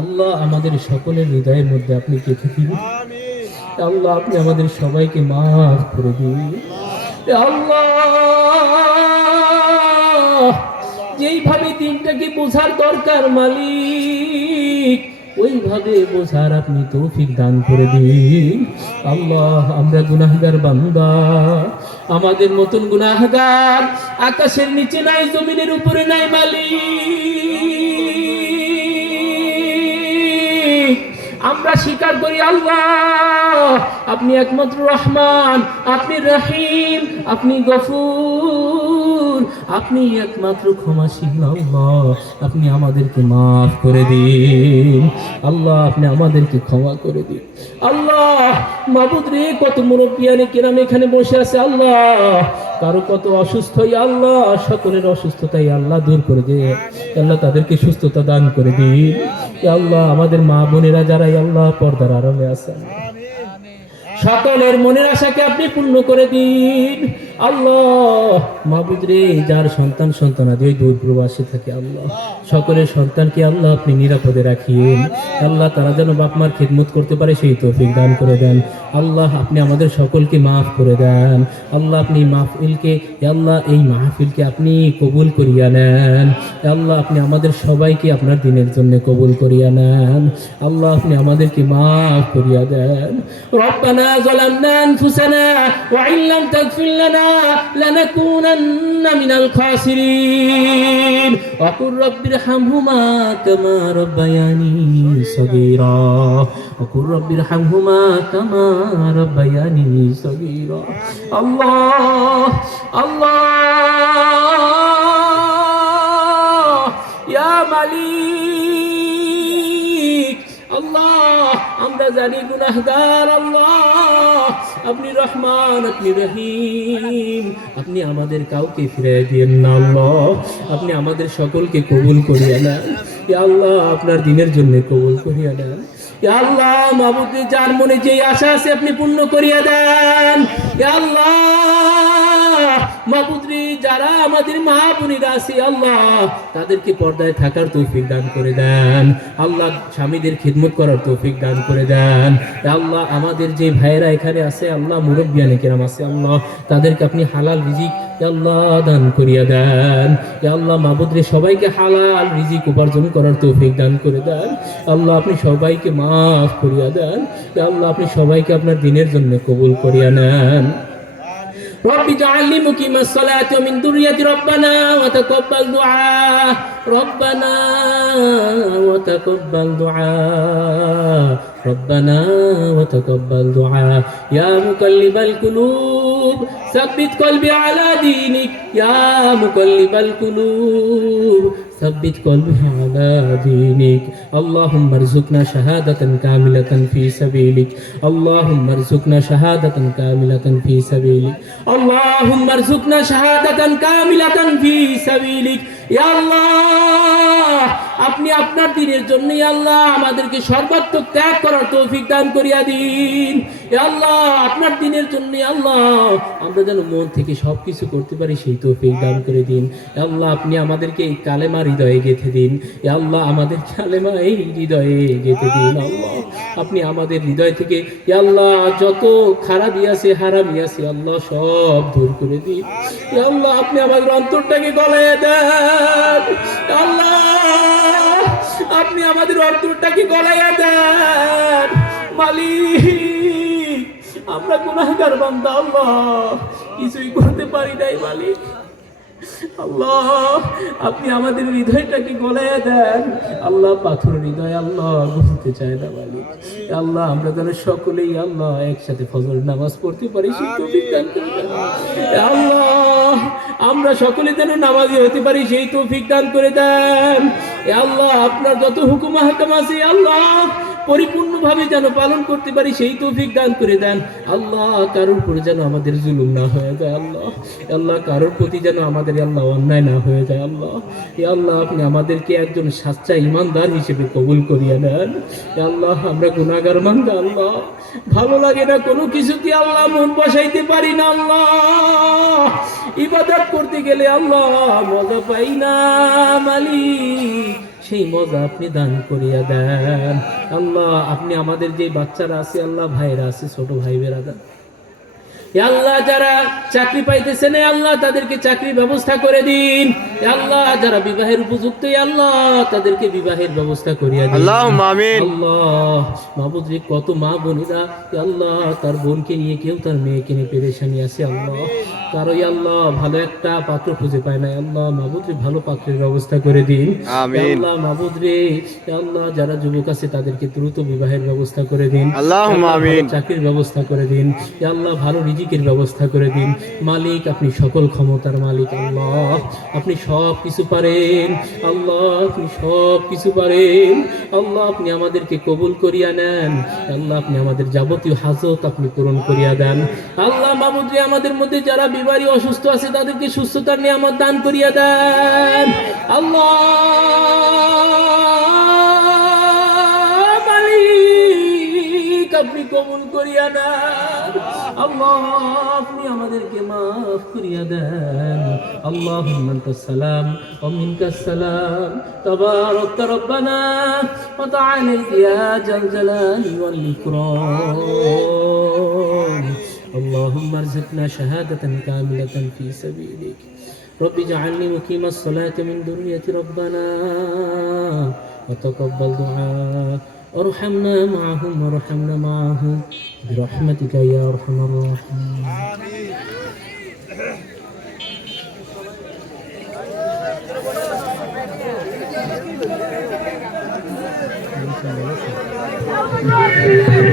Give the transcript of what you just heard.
আল্লাহ আমাদের সকলের হৃদয়ের মধ্যে আপনি গেঁথে দিন। আল্লাহ আপনি আমাদের সবাইকে মাফ করে দিন। আল্লাহ যেইভাবে দিনটাকে বোঝার দরকার মালিক, ওইভাবে বোঝার আপনি তৌফিক দান করে দিন। আল্লাহ আমরা গুনাহগার বান্দা, আমাদের মতন গুনাহগার আকাশের নিচে নাই, জমিনের উপরে নাই মালিক। আমরা স্বীকার করি আল্লাহ আপনি একমাত্র রহমান, আপনি রহিম, আপনি গফুর, আপনি একমাত্র ক্ষমাশীল। আল্লাহ আপনি আমাদেরকে মাফ করে দিন। আল্লাহ আপনি আমাদেরকে ক্ষমা করে দিন। আল্লাহ মাবুদ রে, কত মুরব্বিয়ানে কেরাম এখানে বসে আছে আল্লাহ, কারো কত অসুস্থ, আল্লাহ সকলের অসুস্থতাই আল্লাহ দূর করে দিয়ে আল্লাহ তাদেরকে সুস্থতা দান করে দিন। আল্লাহ আমাদের মা বোনেরা যারা আল্লাহ পর্দার আড়ালে আছেন, সকলের মনের আশাকে আপনি পূর্ণ করে দিন। আল্লাহ মাবুদ রে, যার সন্তান সন্তানাদি দূর প্রবাসে থাকে আল্লাহ সকলের সন্তানকে আল্লাহ আপনি নিরাপদে রাখিয়েন। আল্লাহ তারা যেন বাপ মার খিদমত করতে পারে সেই তৌফিক দান করে দেন। আল্লাহ আপনি আমাদের সকলকে মাফ করে দেন। আল্লাহ আপনি মাহফিলকে, আল্লাহ এই মাহফিলকে আপনি কবুল করিয়া নেন। আল্লাহ আপনি আমাদের সবাইকে আপনার দিনের জন্য কবুল করিয়া নেন। আল্লাহ আপনি আমাদেরকে মাফ করিয়া দেন। রব্বানা যালামনা আনফুসানা ওয়া ইন লাম তাগফির লানা লানাকুনান্না মিনাল খাসিরিন ওয়া কুর রাব্বিরহামহুমা কামা রাব্বায়ানি সগীরা ওয়া কুর রাব্বিরহামহুমা কামা রাব্বায়ানি সগীরা। আল্লাহ আল্লাহ ইয়া মালিক, আল্লাহ আমরা জানি গুনাহগার, আল্লাহ আপনি রহমান, আপনি রহিম, আপনি আমাদের কাউকে ফিরিয়ে দিয়েন না। আল্লাহ আপনি আমাদের সকলকে কবুল করিয়া নেন। ইয়া আল্লাহ আপনার দিনের জন্য কবুল করিয়া নেন। ইয়া আল্লাহ মাবুদ, যার মনে যে আশা আছে আপনি পূর্ণ করিয়া দেন। ইয়া আল্লাহ মাবুদ রে, যারা আমাদের মা বোনেরা আছে আল্লাহ তাদেরকে পর্দায় থাকার তৌফিক দান করে দেন। আল্লাহ স্বামীদের খিদমত করার তৌফিক দান করে দেন। আল্লাহ আমাদের যে ভাইয়েরা এখানে আছে আল্লাহ মুরব্বিয়ানে কেরাম আছে আল্লাহ তাদেরকে আপনি হালাল রিজিক আল্লাহ দান করিয়া দেন। আল্লাহ মাবুদ রে, সবাইকে হালাল রিজিক উপার্জন করার তৌফিক দান করে দেন। আল্লাহ আপনি সবাইকে মাফ করিয়া দেন। আল্লাহ আপনি সবাইকে আপনার দিনের জন্য কবুল করিয়া নেন। رب اجعلني مقيم الصلاة ومن ذريتي ربنا وتقبل دعاء ربنا وتقبل دعاء ربنا وتقبل دعاء يا مقلب القلوب ثبت قلبي على دينك يا مقلب القلوب ثبت قلبي على دينك اللهم ارزقنا شهادة كاملة في سبيلك اللهم ارزقنا شهادة كاملة في سبيلك اللهم ارزقنا شهادة كاملة في سبيلك يا الله আপনি আপনার দিনের জন্য আল্লাহ আমাদেরকে সর্বাত্মক ত্যাগ করার তৌফিক দান করিয়া দিন। আল্লাহ আপনার দিনের জন্য আল্লাহ আমরা যেন মন থেকে সবকিছু করতে পারি সেই তৌফিক দান করে দিন। আল্লাহ আপনি আমাদেরকে এই কালেমা হৃদয়ে গেঁথে দিন। আল্লাহ আমাদের কালেমা এই হৃদয়ে গেঁথে দিন। আল্লাহ আপনি আমাদের হৃদয় থেকে আল্লাহ যত খারাপই আছে হারামি আছে আল্লাহ সব দূর করে দিন। আল্লাহ আপনি আমাদের অন্তরটাকে গলায় দেন। আল্লাহ আপনি আমাদের অন্তরটাকে গলাইয়া দেন মালিক। আমরা গুনাহগার বান্দা আল্লাহ, কিছুই করতে পারি নাই মালিক। আল্লাহ আপনি আমাদের হৃদয়টাকে গলাইয়া দেন। আল্লাহ পাথর হৃদয় আল্লাহ বুঝতে চায় না মালিক। আল্লাহ আমরা যেন সকলেই আল্লাহ একসাথে ফজর নামাজ পড়তে পারি সেই তৌফিক দান করে দেন। আল্লাহ আমরা সকলে যেন নামাজি হতে পারি সেই তৌফিক দান করে দেন। আল্লাহ আপনার যত হুকুম আহকাম আছে আল্লাহ পরিপূর্ণভাবে যেন পালন করতে পারি সেই তৌফিক দান করে দেন। আল্লাহ কারোর উপরে যেন আমাদের জুলুম না হয়ে যায় আল্লাহ। আল্লাহ কারোর প্রতি যেন আমাদের আল্লাহ অন্যায় না হয়ে যায় আল্লাহ। আল্লাহ আপনি আমাদেরকে একজন সাচ্চা ইমানদার হিসেবে কবুল করিয়া নেন। আল্লাহ আমরা গুনাহগার বান্দা আল্লাহ, ভালো লাগে না কোনো কিছুতে আল্লাহ মন বসাইতে পারি না আল্লাহ। ইবাদত করতে গেলে আল্লাহ মজা পাই না মালিক, সেই মজা আপনি দান করিয়া দেন আল্লাহ। আপনি আমাদের যে বাচ্চারা আছে আল্লাহ, ভাইরা আছে, ছোট ভাই বেরাদা, এ আল্লাহ যারা চাকরি পাইতেছে না আল্লাহ তাদেরকে চাকরির ব্যবস্থা করে দিন। এ আল্লাহ যারা বিবাহের উপযুক্ত এ আল্লাহ তাদেরকে বিবাহের ব্যবস্থা করিয়া দিন। আল্লাহুম্মা আমিন। আল্লাহ মাহবুব রে, কত মা বোনেরা এ আল্লাহ তার বোনকে নিয়ে, কেউ তার মেয়েকে নিয়ে পেরেশানি আছে আল্লাহ। কারো এ আল্লাহ ভালো একটা পাত্র খুঁজে পায় না আল্লাহ, মাহবুব রে ভালো পাত্রের ব্যবস্থা করে দিন। এ আমিন। আল্লাহ মাহবুব রে, এ আল্লাহ যারা যুবক আছে তাদেরকে দ্রুত বিবাহের ব্যবস্থা করে দিন। আল্লাহুম্মা আল্লাহ, ভালো আমিন। চাকরির ব্যবস্থা করে দিন। এ আল্লাহ ভালো রিজিকের ব্যবস্থা করে দিন। মালিক আপনি সকল ক্ষমতার মালিক আল্লাহ, আপনি সব কিছু পারেন আল্লাহ, আপনি সব কিছু পারেন আল্লাহ। আপনি আমাদেরকে কবুল করিয়া নেন আল্লাহ, আপনি আমাদের যাবতীয় হাজত আপনি পূরণ করিয়া দেন আল্লাহ। মাহবুব রে, আমাদের মধ্যে যারা বিবাহী অসুস্থ আছে তাদেরকে সুস্থতার নিয়ামত দান করিয়া দেন আল্লাহ। মালিক আপনি কবুল করিয়া নেন আল্লাহ, আপনি আমাদেরকে মাফ করিয়া দেন। আল্লাহুম্মা আনতাস সালাম ওয়া মিনকাস সালাম, তাবারাকতা রব্বানা ওয়া তাআলাইতা ইয়া জাল জালালি ওয়াল ইকরাম। আল্লাহুম্মা আরযিকনা শাহাদাতান কামিলাতান ফি সাবিলিক। رب اجعلني مقيم الصلاة من ذريتي ربنا وتقبل دعاء، وارحمنا معهم وارحمنا معهم برحمتك يا أرحم الراحمين.